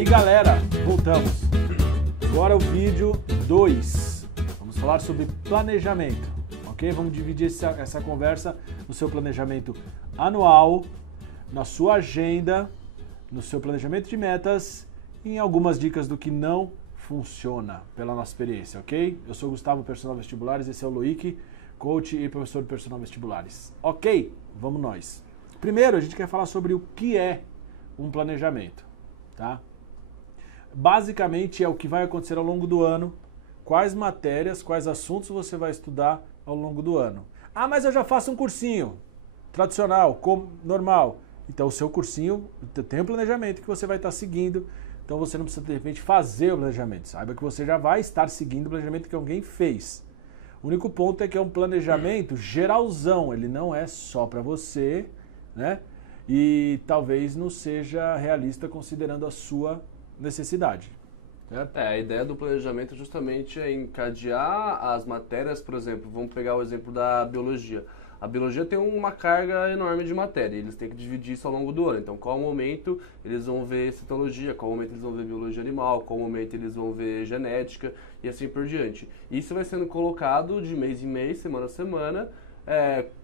Aí galera, voltamos. Agora o vídeo 2. Vamos falar sobre planejamento, ok? Vamos dividir essa conversa no seu planejamento anual, na sua agenda, no seu planejamento de metas e em algumas dicas do que não funciona pela nossa experiência, ok? Eu sou o Gustavo, personal vestibulares, esse é o Loic, coach e professor de personal vestibulares. Ok, vamos nós. Primeiro, a gente quer falar sobre o que é um planejamento, tá? Basicamente é o que vai acontecer ao longo do ano, quais matérias, quais assuntos você vai estudar ao longo do ano. Ah, mas eu já faço um cursinho tradicional, normal. Então o seu cursinho tem um planejamento que você vai estar seguindo, então você não precisa de repente fazer o planejamento. Saiba que você já vai estar seguindo o planejamento que alguém fez. O único ponto é que é um planejamento geralzão, ele não é só para você, né? E talvez não seja realista considerando a sua necessidade. Certo? A ideia do planejamento justamente é encadear as matérias, por exemplo, vamos pegar o exemplo da biologia. A biologia tem uma carga enorme de matéria, eles têm que dividir isso ao longo do ano. Então, qual momento eles vão ver citologia, qual momento eles vão ver biologia animal, qual momento eles vão ver genética e assim por diante. Isso vai sendo colocado de mês em mês, semana a semana,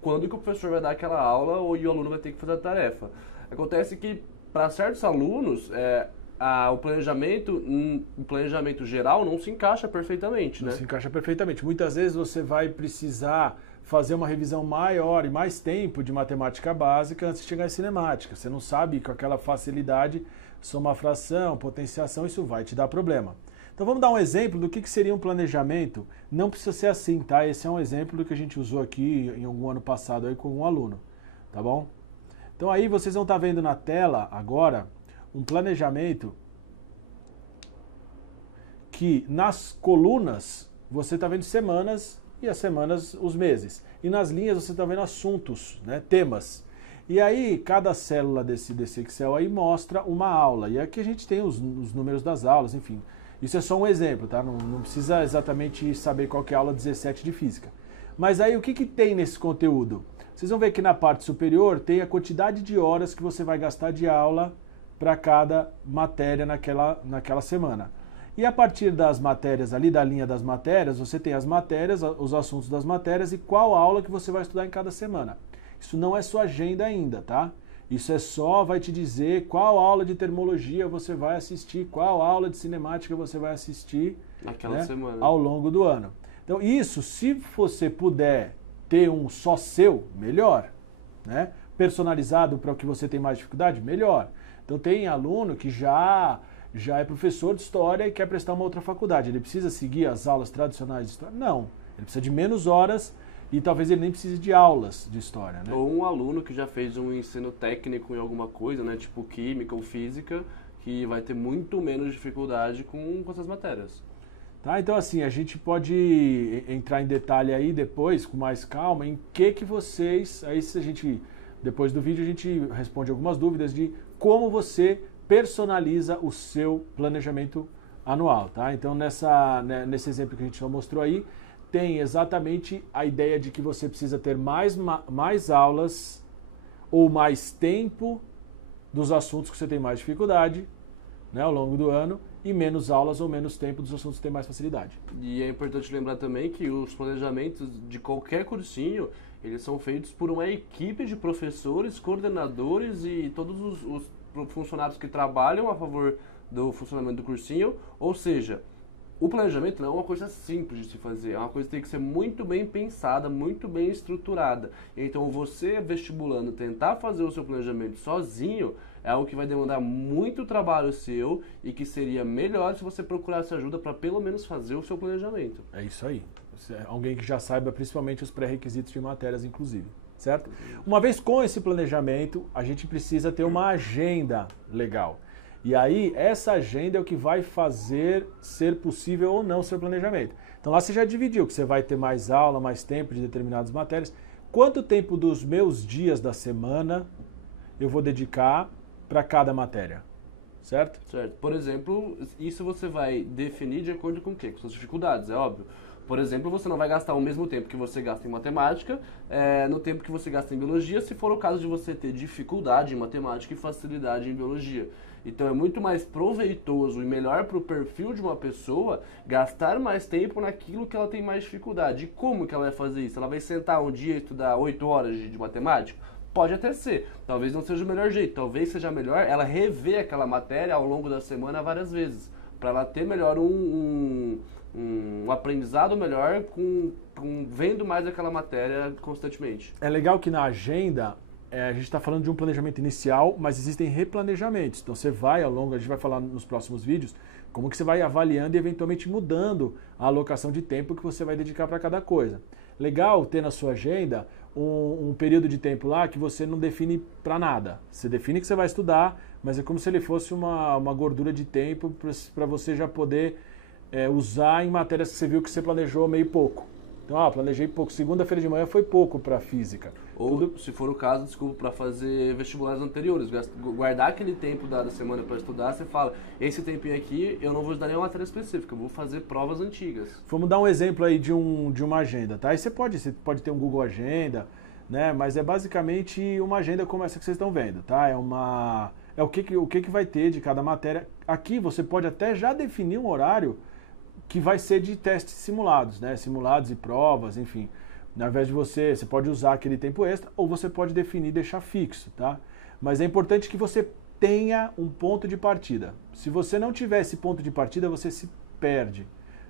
quando que o professor vai dar aquela aula e o aluno vai ter que fazer a tarefa. Acontece que, para certos alunos, o planejamento geral não se encaixa perfeitamente, né? Não se encaixa perfeitamente. Muitas vezes você vai precisar fazer uma revisão maior e mais tempo de matemática básica antes de chegar em cinemática. Você não sabe com aquela facilidade somar fração, potenciação, isso vai te dar problema. Então vamos dar um exemplo do que seria um planejamento. Não precisa ser assim, tá? Esse é um exemplo do que a gente usou aqui em algum ano passado aí com um aluno, tá bom? Então aí vocês vão estar vendo na tela agora um planejamento que nas colunas você está vendo semanas e as semanas os meses. E nas linhas você está vendo assuntos, né, temas. E aí cada célula desse Excel aí mostra uma aula. E aqui a gente tem os números das aulas, enfim. Isso é só um exemplo, tá? Não precisa exatamente saber qual que é a aula 17 de física. Mas aí o que tem nesse conteúdo? Vocês vão ver que na parte superior tem a quantidade de horas que você vai gastar de aula para cada matéria naquela semana. E a partir das matérias ali, da linha das matérias, você tem as matérias, os assuntos das matérias e qual aula que você vai estudar em cada semana. Isso não é sua agenda ainda, tá? Isso vai te dizer qual aula de termologia você vai assistir, qual aula de cinemática você vai assistir naquela semana, ao longo do ano. Então isso, se você puder ter um só seu, melhor, né? Personalizado para o que você tem mais dificuldade, melhor. Então tem aluno que já é professor de história e quer prestar uma outra faculdade. Ele precisa seguir as aulas tradicionais de história? Não. Ele precisa de menos horas e talvez ele nem precise de aulas de história, né? Ou um aluno que já fez um ensino técnico em alguma coisa, né, tipo química ou física, que vai ter muito menos dificuldade com essas matérias. Tá, então assim, a gente pode entrar em detalhe aí depois, com mais calma, em que vocês... Aí se a gente, depois do vídeo, a gente responde algumas dúvidas de como você personaliza o seu planejamento anual, tá? Então nesse exemplo que a gente só mostrou aí, tem exatamente a ideia de que você precisa ter mais aulas ou mais tempo dos assuntos que você tem mais dificuldade, né, ao longo do ano, e menos aulas ou menos tempo dos assuntos que tem mais facilidade. E é importante lembrar também que os planejamentos de qualquer cursinho, eles são feitos por uma equipe de professores, coordenadores e todos os funcionários que trabalham a favor do funcionamento do cursinho, ou seja, o planejamento não é uma coisa simples de se fazer, é uma coisa que tem que ser muito bem pensada, muito bem estruturada. Então você, vestibulando, tentar fazer o seu planejamento sozinho é algo que vai demandar muito trabalho seu e que seria melhor se você procurasse ajuda para pelo menos fazer o seu planejamento. É isso aí. Alguém que já saiba principalmente os pré-requisitos de matérias, inclusive. Certo? Uma vez com esse planejamento, a gente precisa ter uma agenda legal. E aí, essa agenda é o que vai fazer ser possível ou não seu planejamento. Então lá você já dividiu, que você vai ter mais aula, mais tempo de determinadas matérias. Quanto tempo dos meus dias da semana eu vou dedicar para cada matéria? Certo? Certo. Por exemplo, isso você vai definir de acordo com o quê? Com suas dificuldades, é óbvio. Por exemplo, você não vai gastar o mesmo tempo que você gasta em matemática, no tempo que você gasta em biologia, se for o caso de você ter dificuldade em matemática e facilidade em biologia. Então é muito mais proveitoso e melhor para o perfil de uma pessoa gastar mais tempo naquilo que ela tem mais dificuldade. E como que ela vai fazer isso? Ela vai sentar um dia e estudar 8 horas de matemática? Pode até ser. Talvez não seja o melhor jeito. Talvez seja melhor ela rever aquela matéria ao longo da semana várias vezes. Para ela ter melhor um aprendizado melhor vendo mais aquela matéria constantemente. É legal que na agenda a gente está falando de um planejamento inicial, mas existem replanejamentos. Então você vai ao longo, a gente vai falar nos próximos vídeos, como que você vai avaliando e eventualmente mudando a alocação de tempo que você vai dedicar para cada coisa. Legal ter na sua agenda um período de tempo lá que você não define para nada. Você define que você vai estudar, mas é como se ele fosse uma gordura de tempo para você já poder usar em matérias que você viu que você planejou meio pouco. Então, planejei pouco. Segunda-feira de manhã foi pouco para física. Ou, se for o caso, desculpa, para fazer vestibulares anteriores. Guardar aquele tempo da semana para estudar, você fala, esse tempinho aqui eu não vou estudar nenhuma matéria específica, eu vou fazer provas antigas. Vamos dar um exemplo aí de uma agenda, tá? Aí você pode ter um Google Agenda, né? Mas é basicamente uma agenda como essa que vocês estão vendo, tá? É o que vai ter de cada matéria. Aqui você pode até já definir um horário que vai ser de testes simulados, né? Simulados e provas, enfim. Ao invés de você pode usar aquele tempo extra ou você pode definir e deixar fixo, tá? Mas é importante que você tenha um ponto de partida. Se você não tiver esse ponto de partida, você se perde,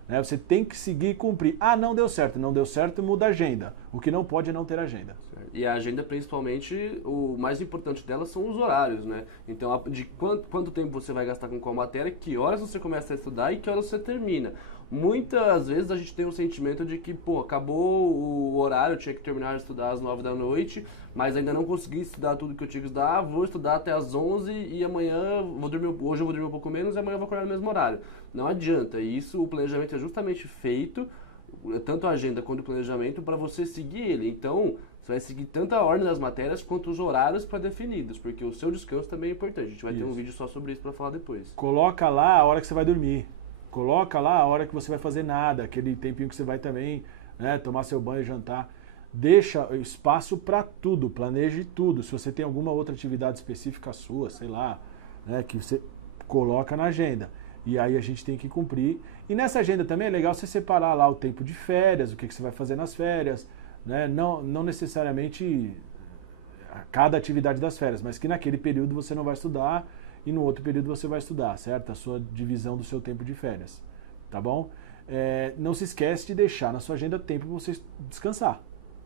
né? Você tem que seguir e cumprir. Não deu certo. Não deu certo, muda a agenda. O que não pode é não ter agenda. E a agenda, principalmente, o mais importante dela são os horários, né? Então, de quanto tempo você vai gastar com qual matéria, que horas você começa a estudar e que horas você termina. Muitas vezes a gente tem um sentimento de que, acabou o horário, eu tinha que terminar de estudar às 9 da noite, mas ainda não consegui estudar tudo que eu tinha que estudar, vou estudar até às 11 e amanhã hoje eu vou dormir um pouco menos e amanhã eu vou acordar no mesmo horário. Não adianta, isso, o planejamento é justamente feito, tanto a agenda quanto o planejamento, para você seguir ele. Então, você vai seguir tanto a ordem das matérias quanto os horários pré-definidos, porque o seu descanso também é importante. A gente vai ter um vídeo só sobre isso para falar depois. Coloca lá a hora que você vai dormir. Coloca lá a hora que você vai fazer nada, aquele tempinho que você vai também, né, tomar seu banho, jantar. Deixa espaço para tudo, planeje tudo. Se você tem alguma outra atividade específica sua, sei lá, né, que você coloca na agenda. E aí a gente tem que cumprir. E nessa agenda também é legal você separar lá o tempo de férias, o que você vai fazer nas férias, né? Não necessariamente cada atividade das férias, mas que naquele período você não vai estudar e no outro período você vai estudar, certo? A sua divisão do seu tempo de férias, tá bom? Não se esquece de deixar na sua agenda tempo para você descansar,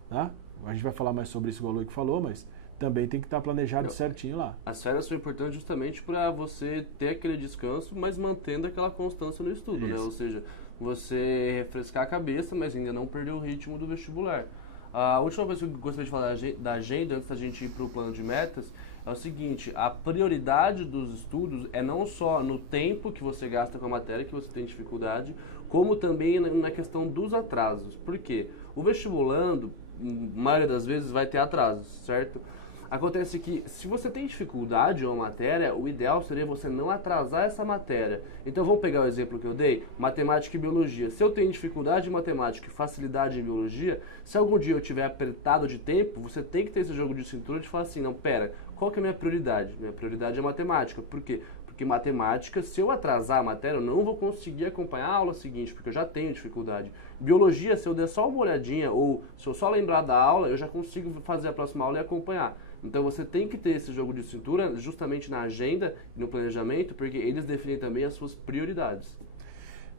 tá? A gente vai falar mais sobre isso, igual o Luiz falou, mas também tem que estar planejado certinho lá. As férias são importantes justamente para você ter aquele descanso, mas mantendo aquela constância no estudo, né? Ou seja, você refrescar a cabeça, mas ainda não perder o ritmo do vestibular. A última coisa que eu gostaria de falar da agenda, antes da gente ir para o plano de metas, é o seguinte: a prioridade dos estudos é não só no tempo que você gasta com a matéria, que você tem dificuldade, como também na questão dos atrasos. Por quê? O vestibulando, a maioria das vezes, vai ter atrasos, certo? Acontece que, se você tem dificuldade em uma matéria, o ideal seria você não atrasar essa matéria. Então, vamos pegar o exemplo que eu dei, matemática e biologia. Se eu tenho dificuldade em matemática e facilidade em biologia, se algum dia eu tiver apertado de tempo, você tem que ter esse jogo de cintura de falar assim, não, pera, qual que é a minha prioridade? Minha prioridade é matemática. Por quê? Porque matemática, se eu atrasar a matéria, eu não vou conseguir acompanhar a aula seguinte, porque eu já tenho dificuldade. Biologia, se eu der só uma olhadinha, ou se eu só lembrar da aula, eu já consigo fazer a próxima aula e acompanhar. Então você tem que ter esse jogo de cintura justamente na agenda e no planejamento, porque eles definem também as suas prioridades.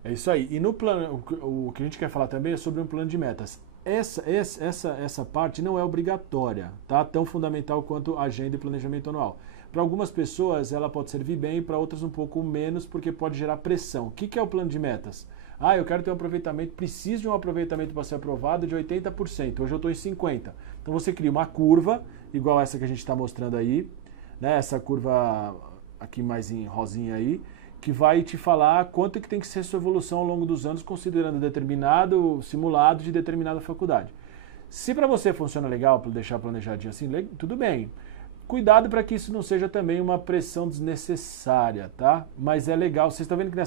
É isso aí. E no plano, o que a gente quer falar também é sobre um plano de metas. Essa parte não é obrigatória, tá? Tão fundamental quanto a agenda e planejamento anual. Para algumas pessoas ela pode servir bem, para outras um pouco menos, porque pode gerar pressão. O que é o plano de metas? Eu quero ter um aproveitamento, preciso de um aproveitamento para ser aprovado de 80%. Hoje eu estou em 50%. Então você cria uma curva, igual essa que a gente está mostrando aí, né? Essa curva aqui mais em rosinha aí, que vai te falar quanto que tem que ser sua evolução ao longo dos anos, considerando determinado simulado de determinada faculdade. Se para você funciona legal, para deixar planejadinho assim, tudo bem. Cuidado para que isso não seja também uma pressão desnecessária, tá? Mas é legal. Vocês estão vendo que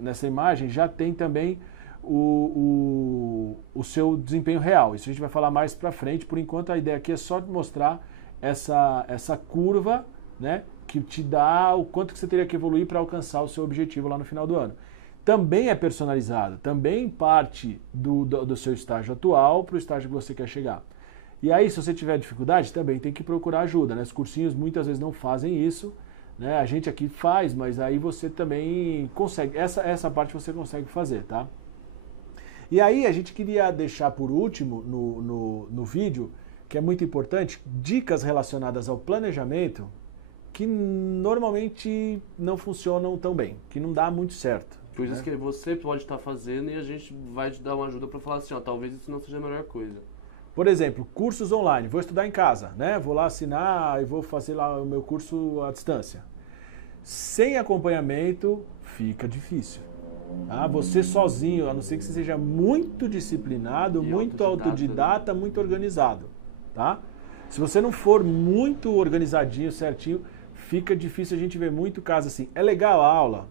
nessa imagem já tem também o seu desempenho real. Isso a gente vai falar mais para frente. Por enquanto, a ideia aqui é só mostrar essa curva, né, que te dá o quanto que você teria que evoluir para alcançar o seu objetivo lá no final do ano. Também é personalizado, também parte do seu estágio atual para o estágio que você quer chegar. E aí, se você tiver dificuldade, também tem que procurar ajuda, né? Os cursinhos muitas vezes não fazem isso, né? A gente aqui faz, mas aí você também consegue, essa parte você consegue fazer, tá? E aí a gente queria deixar por último no vídeo, que é muito importante, dicas relacionadas ao planejamento que normalmente não funcionam tão bem, que não dá muito certo. Coisas que você pode estar fazendo e a gente vai te dar uma ajuda para falar assim, ó, talvez isso não seja a melhor coisa. Por exemplo, cursos online. Vou estudar em casa, né? Vou lá assinar e vou fazer lá o meu curso à distância. Sem acompanhamento, fica difícil. Tá? Você sozinho, a não ser que você seja muito disciplinado, muito autodidata, muito organizado. Tá? Se você não for muito organizadinho, certinho, fica difícil a gente ver muito caso assim. É legal a aula?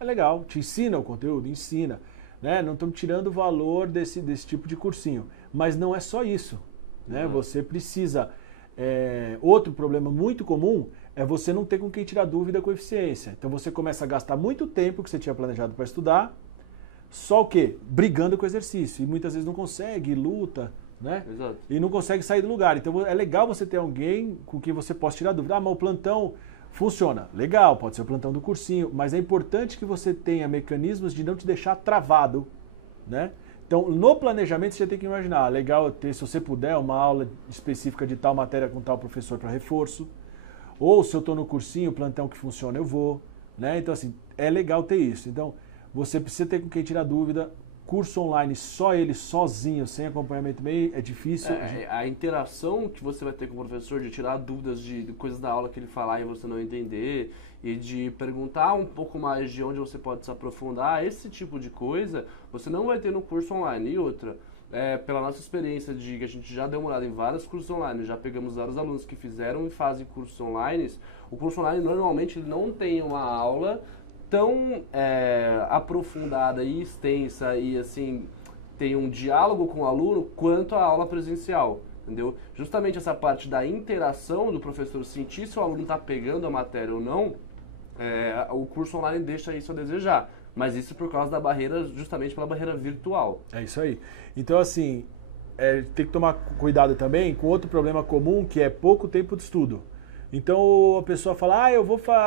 É legal. Te ensina o conteúdo? Ensina. Né? Não estamos tirando o valor desse tipo de cursinho. Mas não é só isso. Né? Você precisa... outro problema muito comum é você não ter com quem tirar dúvida com eficiência. Então você começa a gastar muito tempo que você tinha planejado para estudar, só o quê? Brigando com o exercício. E muitas vezes não consegue, luta, né? Exato. E não consegue sair do lugar. Então é legal você ter alguém com quem você possa tirar dúvida. Ah, mas o plantão funciona. Legal, pode ser o plantão do cursinho, mas é importante que você tenha mecanismos de não te deixar travado, né? Então, no planejamento, você tem que imaginar, legal ter, se você puder, uma aula específica de tal matéria com tal professor para reforço, ou se eu estou no cursinho, o plantão que funciona, eu vou, né? Então, assim, é legal ter isso. Então, você precisa ter com quem tirar dúvida. Curso online, só ele, sozinho, sem acompanhamento meio, é difícil. A interação que você vai ter com o professor, de tirar dúvidas de coisas da aula que ele falar e você não entender, e de perguntar um pouco mais de onde você pode se aprofundar, esse tipo de coisa, você não vai ter no curso online. E outra, pela nossa experiência de que a gente já deu uma olhada em vários cursos online, já pegamos vários alunos que fizeram e fazem cursos online, o curso online normalmente ele não tem uma aula tão aprofundada e extensa e assim tem um diálogo com o aluno quanto a aula presencial, entendeu? Justamente essa parte da interação do professor, sentir se o aluno está pegando a matéria ou não, o curso online deixa isso a desejar, mas isso por causa da barreira, justamente pela barreira virtual. É isso aí. Então assim, tem que tomar cuidado também com outro problema comum, que é pouco tempo de estudo. Então a pessoa fala,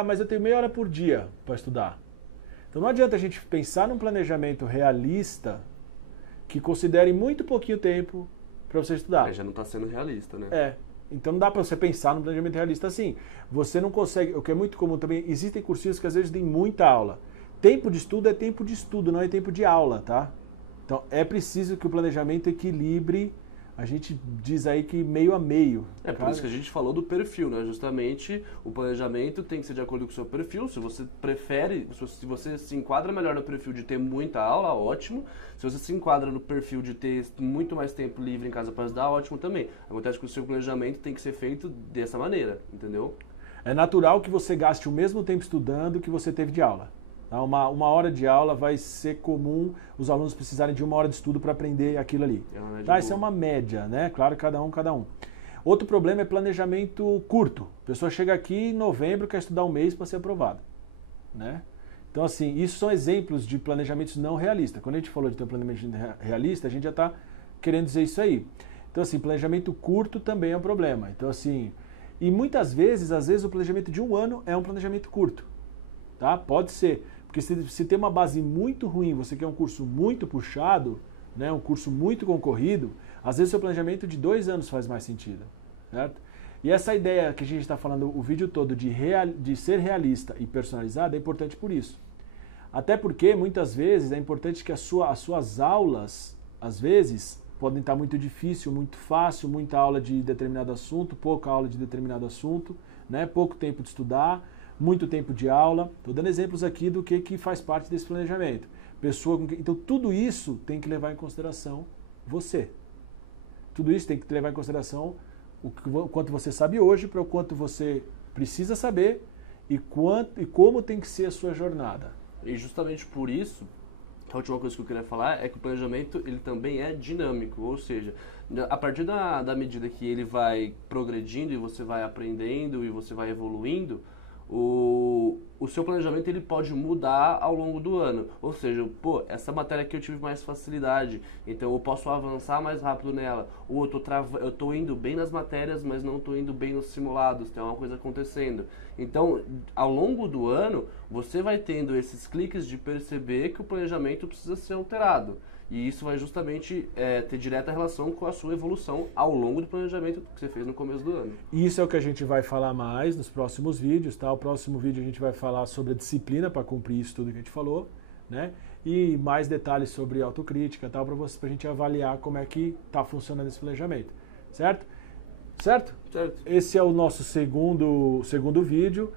mas eu tenho meia hora por dia para estudar. Então não adianta a gente pensar num planejamento realista que considere muito pouquinho tempo para você estudar. Já não está sendo realista, né? Então não dá para você pensar num planejamento realista assim. Você não consegue, o que é muito comum também, existem cursinhos que às vezes têm muita aula. Tempo de estudo é tempo de estudo, não é tempo de aula, tá? Então é preciso que o planejamento equilibre. A gente diz aí que meio a meio. Por isso que a gente falou do perfil, né? Justamente o planejamento tem que ser de acordo com o seu perfil. Se você prefere, se você se enquadra melhor no perfil de ter muita aula, ótimo. Se você se enquadra no perfil de ter muito mais tempo livre em casa para estudar, ótimo também. Acontece que o seu planejamento tem que ser feito dessa maneira, entendeu? É natural que você gaste o mesmo tempo estudando que você teve de aula. Uma hora de aula vai ser comum os alunos precisarem de uma hora de estudo para aprender aquilo ali. Isso é uma média, né? Claro, cada um. Outro problema é planejamento curto. A pessoa chega aqui em novembro e quer estudar um mês para ser aprovada, né? Então, assim, isso são exemplos de planejamentos não realistas. Quando a gente falou de ter um planejamento realista, a gente já está querendo dizer isso aí. Então, assim, planejamento curto também é um problema. Então, assim, e muitas vezes, às vezes, o planejamento de um ano é um planejamento curto, tá? Pode ser. Porque se tem uma base muito ruim, você quer um curso muito puxado, né, um curso muito concorrido, às vezes o seu planejamento de 2 anos faz mais sentido, certo? E essa ideia que a gente está falando o vídeo todo de ser realista e personalizado é importante por isso. Até porque, muitas vezes, é importante que as suas aulas, às vezes, podem estar muito difícil, muito fácil, muita aula de determinado assunto, pouca aula de determinado assunto, né, pouco tempo de estudar, muito tempo de aula. Estou dando exemplos aqui do que faz parte desse planejamento. Então, tudo isso tem que levar em consideração você. Tudo isso tem que levar em consideração o quanto você sabe hoje para o quanto você precisa saber e como tem que ser a sua jornada. E justamente por isso, A última coisa que eu queria falar é que o planejamento ele também é dinâmico, ou seja, a partir da medida que ele vai progredindo e você vai aprendendo e você vai evoluindo, o seu planejamento ele pode mudar ao longo do ano. Ou seja, pô, essa matéria aqui eu tive mais facilidade, então eu posso avançar mais rápido nela. Ou eu tô indo bem nas matérias, mas não tô indo bem nos simulados, tem uma coisa acontecendo. Então, ao longo do ano, você vai tendo esses cliques de perceber que o planejamento precisa ser alterado. E isso vai justamente ter direta relação com a sua evolução ao longo do planejamento que você fez no começo do ano. Isso é o que a gente vai falar mais nos próximos vídeos, tá? O próximo vídeo a gente vai falar sobre a disciplina para cumprir isso tudo que a gente falou, né? E mais detalhes sobre autocrítica, tal, para a gente avaliar como é que está funcionando esse planejamento, certo? Certo? Certo. Esse é o nosso segundo vídeo.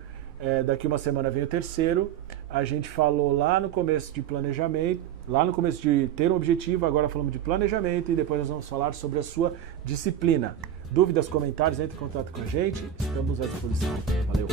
Daqui uma semana vem o terceiro. A gente falou lá no começo de planejamento, lá no começo de ter um objetivo, agora falamos de planejamento e depois nós vamos falar sobre a sua disciplina. Dúvidas, comentários, entre em contato com a gente, estamos à disposição. Valeu!